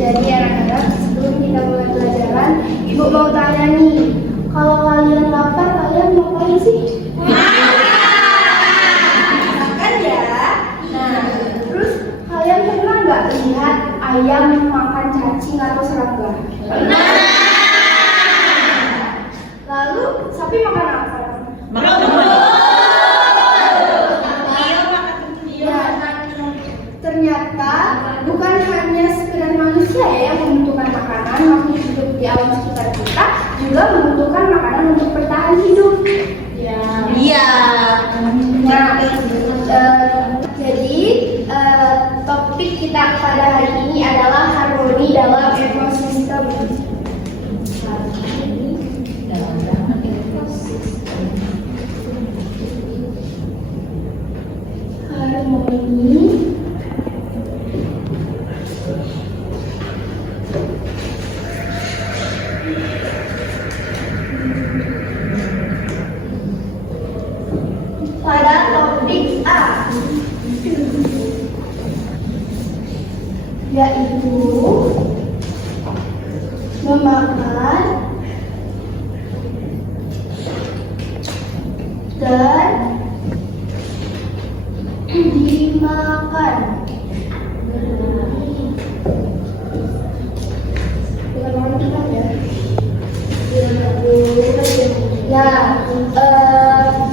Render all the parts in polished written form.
Jadi anak-anak, sebelum kita mulai pelajaran, Ibu mau tanya nih, kalau kalian lapar, kalian ngapain sih? Makan ya. Nah, terus kalian pernah nggak lihat ayam makan cacing atau serangga? Pernah. Lalu sapi makan apa? Makan ternyata bukan hanya sekedar manusia yang membutuhkan makanan, makhluk hidup di alam sekitar kita juga membutuhkan makanan untuk bertahan hidup. Ya. Iya. Nah, jadi topik kita pada hari ini adalah harmoni dalam ekosistem. Harmoni pada topik A, yaitu memakan dan dimakan. Nah,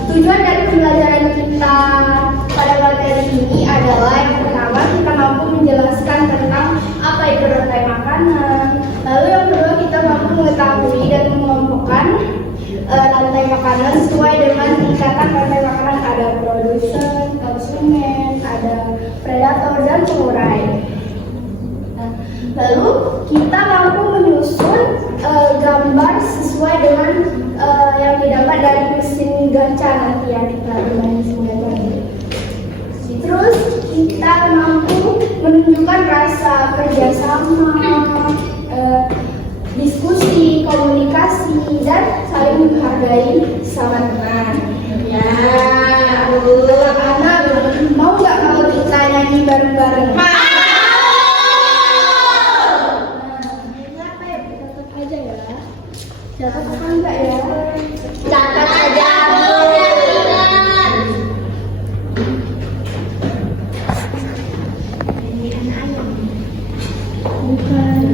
tujuan dari pembelajaran kita pada materi ini adalah yang pertama kita mampu menjelaskan tentang apa itu rantai makanan. Lalu yang kedua kita mampu mengetahui dan mengelompokkan rantai makanan sesuai dengan tingkatan rantai makanan. Ada produsen, konsumen, ada predator dan pengurai. Lalu kita mampu menyusun gambar sesuai dengan yang didapat dari mesin gacha nanti ya kita bermain simulator. Terus kita mampu menunjukkan rasa kerjasama, diskusi, komunikasi dan saling menghargai sama teman. Ya, anak mau nggak kalau kita nyanyi bareng-bareng? Catat apa enggak ya? Catat aja. Bukan.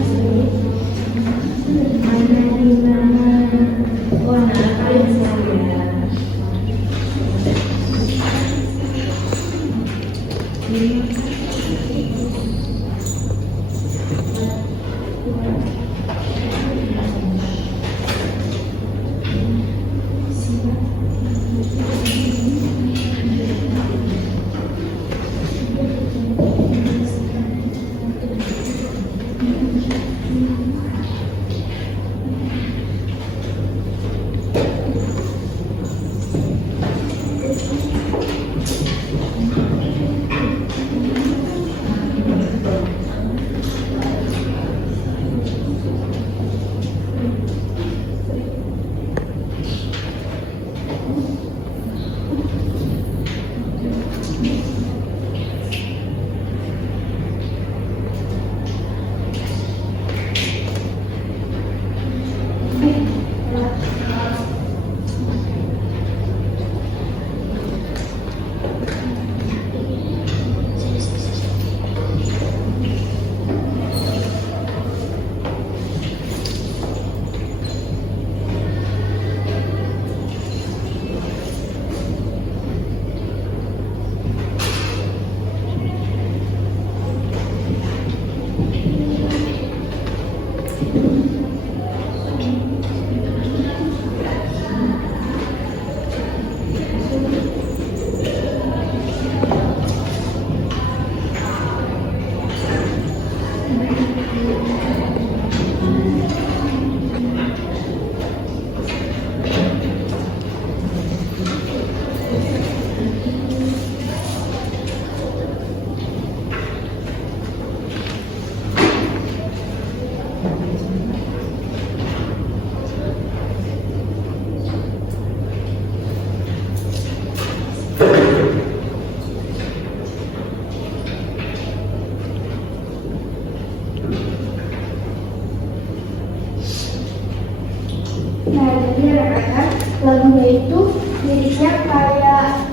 Intinya kayak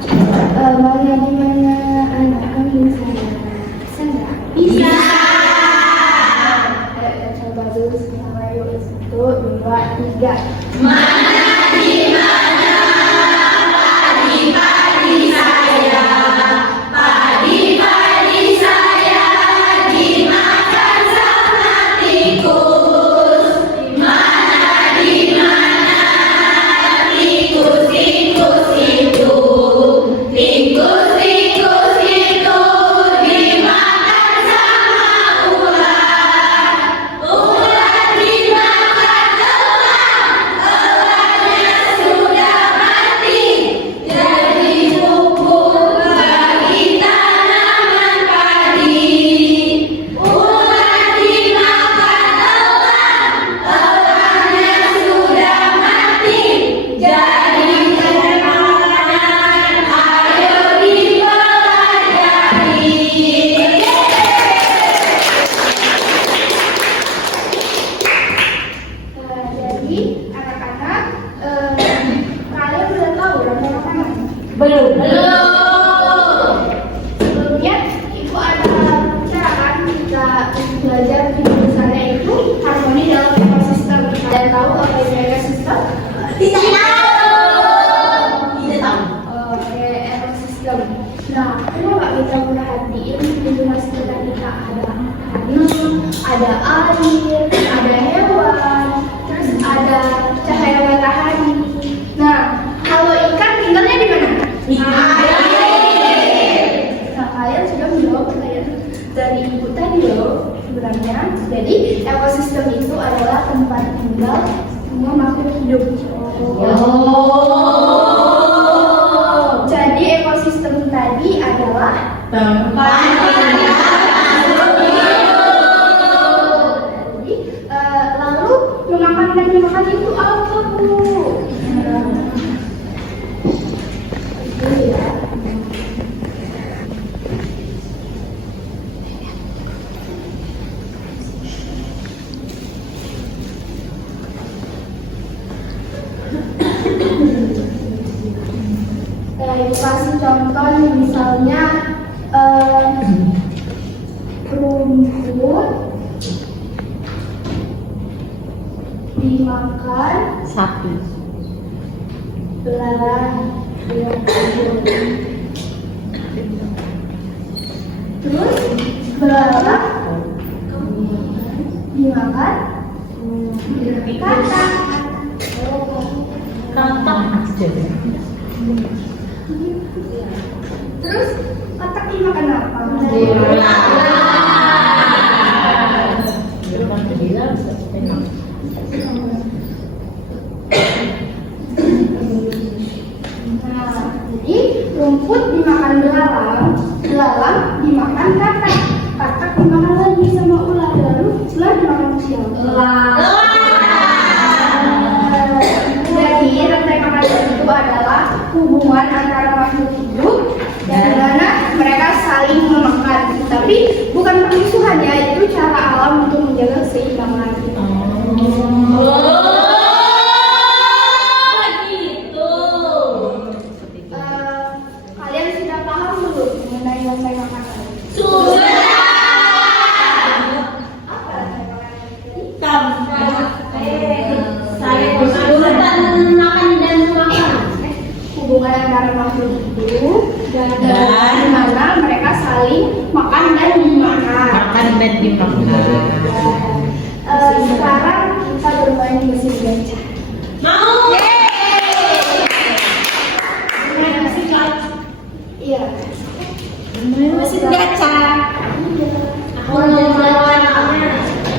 mana di mana anak kambing saya. Bisa nggak? Bisa. Ayo coba dulu semua yuk. 1, 2, 3. Mana di mana padi-padi saya, padi-padi saya dimakan sama tikus. Mana di mana tikus-tikus itu, tikus-tikus itu dimakan sama ular. Ular dimakan elang, elarnya sudah mati, jadi pupuk bagi tanaman padi. Ular dimakan elang, elangnya sudah mati, jadi makanan. Ayo dipelajari. Jadi anak-anak, kalian sudah tahu rantai makanan? Belum. Sebelumnya ibu ada bicarakan kita belajar di sana itu harmoni dalam ekosistem. Kalian tahu apa itu ekosistem? Tidak tahu. Oke, ekosistem. Nah, coba kita perhatiin di lingkungan sekitar kita ada makanan, ada air, ada hewan, terus ada cahaya matahari. Nah, kalau ikan tinggalnya di mana? Di air. Nah, kalian sudah menjawab pertanyaan dari ibu tadi loh sebenarnya. Jadi ekosistem itu adalah tempat tinggal semua makhluk hidup. Jadi ekosistem tadi adalah tempat tinggal makhluk hidup. Jadi lalu memakan dan dimakan itu apa, Bu? Ibu kasih contoh nih, misalnya rumput dimakan Sapi. belalang, terus belalang dimakan katak. Katak aja. Terus katak dimakan apa? Nah, jadi rumput dimakan belalang, belalang dimakan katak, katak dimakan lagi sama ular, lalu ular dimakan siapa? Jadi rantai makanan itu adalah hubungan antara makhluk hidup dan mana mereka saling memakan. Tapi bukan permusuhan ya, itu cara alam untuk menjaga keseimbangan. Kalian sudah paham belum mengenai rantai makanan? Apa rantai makanan ini? Hubungan antara makhluk hidup dan mana mereka saling makan dan dimakan. Makan dan dimakan. Sekarang kita bermain mesin gacah. Mau? Iya. Mesin gacha. Aku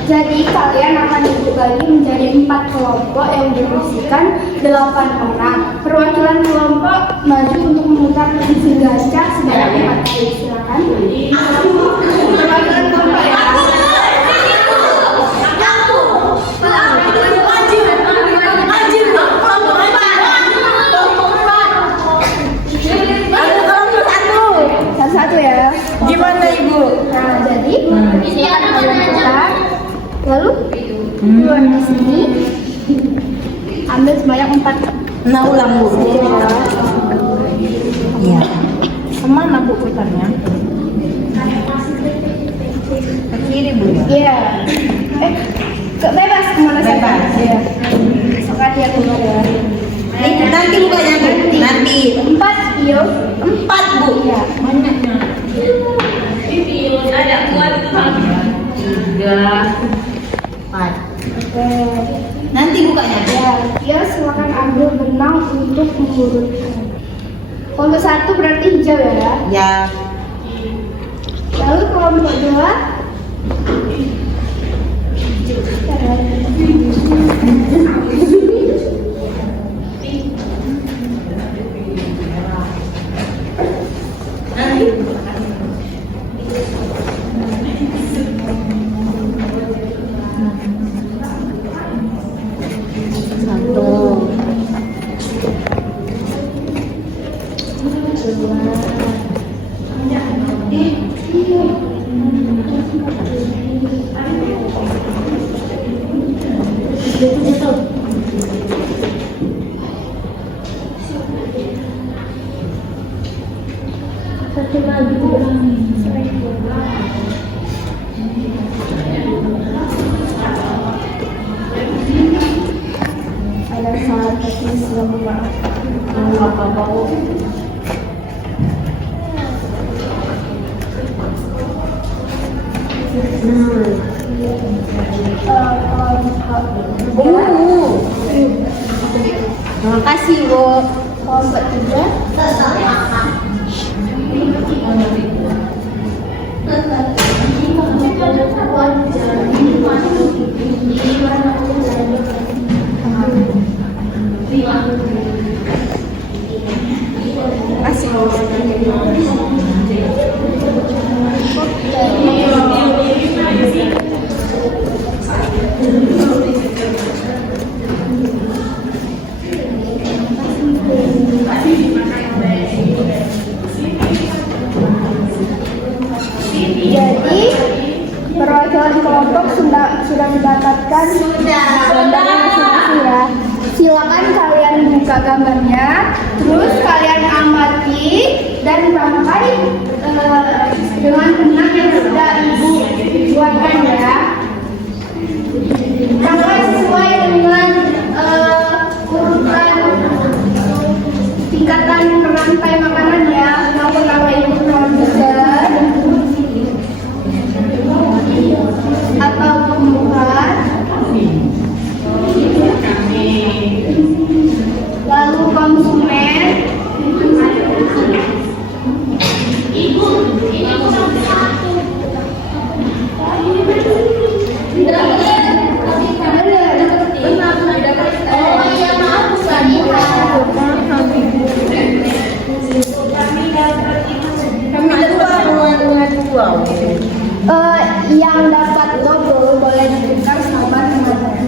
Jadi kalian akan dibagi menjadi 4 kelompok yang berisikan 8 orang. Perwakilan kelompok maju untuk memutar mesin gacha sebanyak 4 kali. Silakan. Perwakilan kelompok ya. Satu ya. Gimana Ibu? Nah, jadi ini akan kalian putar. Lalu keluar di sini. Ambil sebanyak 4. Nah, ulang Bu. Ya. Kemana Bu putarnya? Ke kiri Bu ya? Iya. Bebas kemana saja. Bebas. Iya. Sekali ya keluar ya. Nanti bukanya Bu. Nanti 4 iyo. 4 Bu. Iya. Banyaknya. 3, 4. Oke. Nanti bukanya. Ya, dia silakan ambil benang untuk mengurutkan. Kelompok 1 berarti hijau ya. Ya. Lalu kelompok 2 satu lagi ada salah teknis yang apa-apa. Terima kasih Bu. Kelompok 3 Jadi perwakilan kelompok sudah didapatkan gambarnya masing-masing ya. Silakan kalian buka gambarnya, terus kalian amati dan rangkai dengan benang yang sudah ibu buatkan ya. Rangkai sesuai dengan urutan tingkatan rantai makanan ya. Maupun kalau ibu produser atau pembuat, lalu konsumen, yang dapat logo boleh ditukar sama teman-teman.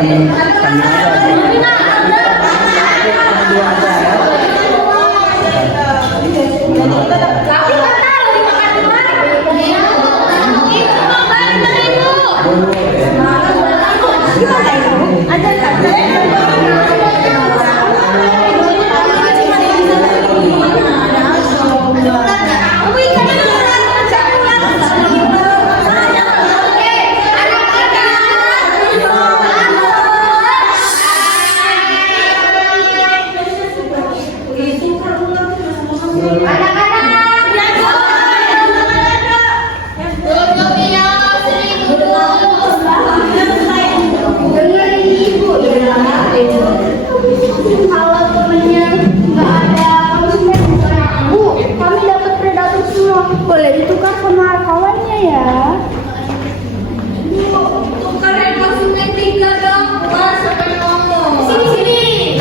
kambing aja. Dua aja ya. Kalau temennya nggak ada konsumen Bu, kami dapat predator semua. Boleh ditukar sama kawannya ya. Tukar yang konsumen 3 dong. Mas, siapa yang ngomong? Sini.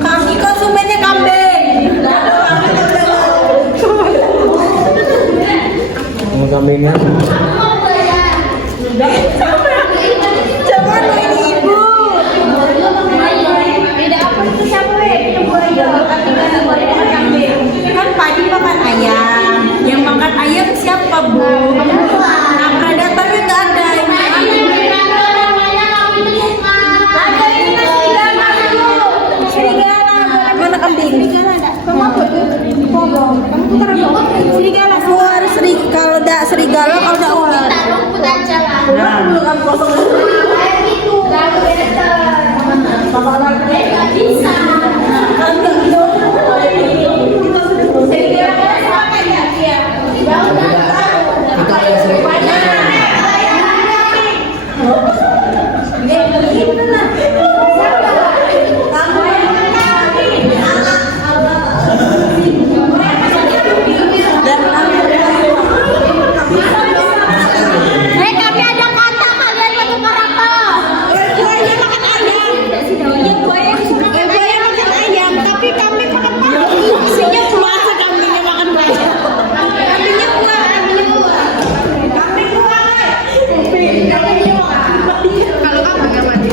Kami konsumennya kambing. Mau kambingan? Jangan main ibu. Beda apa itu siapa Kan pagi makan ayam. Yang makan ayam siapa, Bu? Nah, predatornya nggak ada. Mana kambing? Kamu apa tuh? Kamu tuh serigala. Suara serigala. Kalau enggak serigala, kalau enggak ular. rumput aja lah. Belum kamu kosong. Kayak gitu. Gak better. Nggak bisa. Kita yang sering. Kami ada kata kalian mau tukar apa? Buaya makan ayam. Buaya makan ayam, tapi kami makan paku. Isinya buah, kambingnya makan buaya. Kambingnya buah. Kalau apa nggak mati?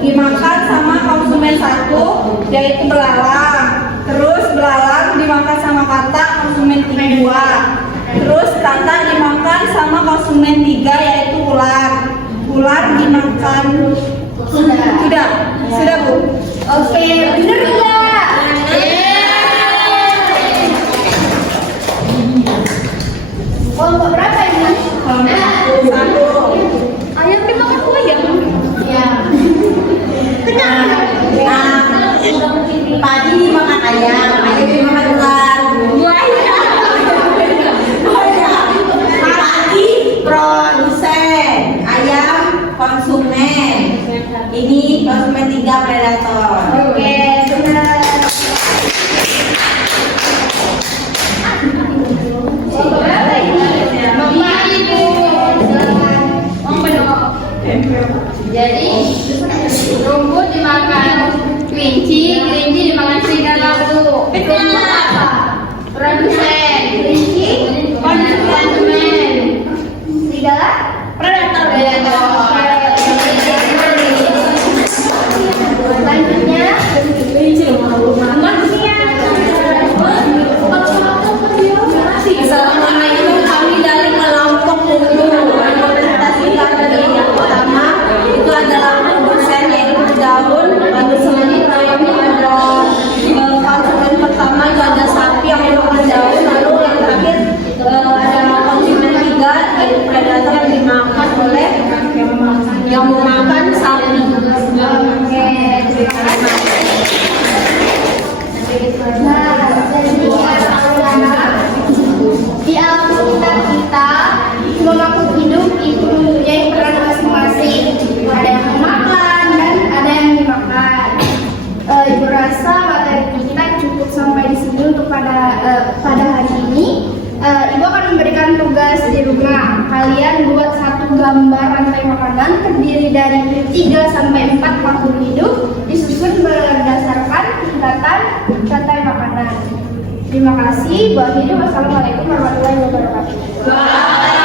Dimakan sama konsumen satu, yaitu belalang. Terus belalang dimakan sama kata konsumen 2. Terus kata dimakan sama konsumen 3 yaitu ular. Ular dimakan sudah Bu. Oke, bener nggak? Kelompok berapa ini? Satu. Ayam dimakan ayam. Ya. Padi dimakan ayam dimakan ular. Padi produsen, ayam konsumen. Ini konsumen 3 predator. Oke, benar. Kelompok berapa ini? Mama, Ibu. Jadi rumput dimakan kelinci, kelinci dimakan serigala Bu. Rumput apa? Produsen, kelinci, konsumen, Serigala? predator. Selanjutnya, Assalamualaikum, kami dari kelompok 7 merepresentasikan dari yang pertama itu adalah produsen yaitu daun, lalu selanjutnya ini ada konsumen pertama itu ada sapi yang dimakan daun, lalu yang terakhir ada konsumen 3 yaitu predator yang dimakan oleh yang memakan sapi. Oke, terima kasih. Nah, di alam sekitar kita, semua makhluk hidup itu mempunyai peran masing-masing. Ada yang memakan dan ada yang dimakan. Ibu rasa materi kita cukup sampai di sini untuk pada hari ini. Ibu akan memberikan tugas di rumah. Kalian buat satu gambar rantai makanan terdiri dari 3 sampai 4 makhluk hidup disusun berdasarkan tingkatan rantai makanan. Terima kasih. Bu Akhiri, wassalamualaikum warahmatullahi wabarakatuh.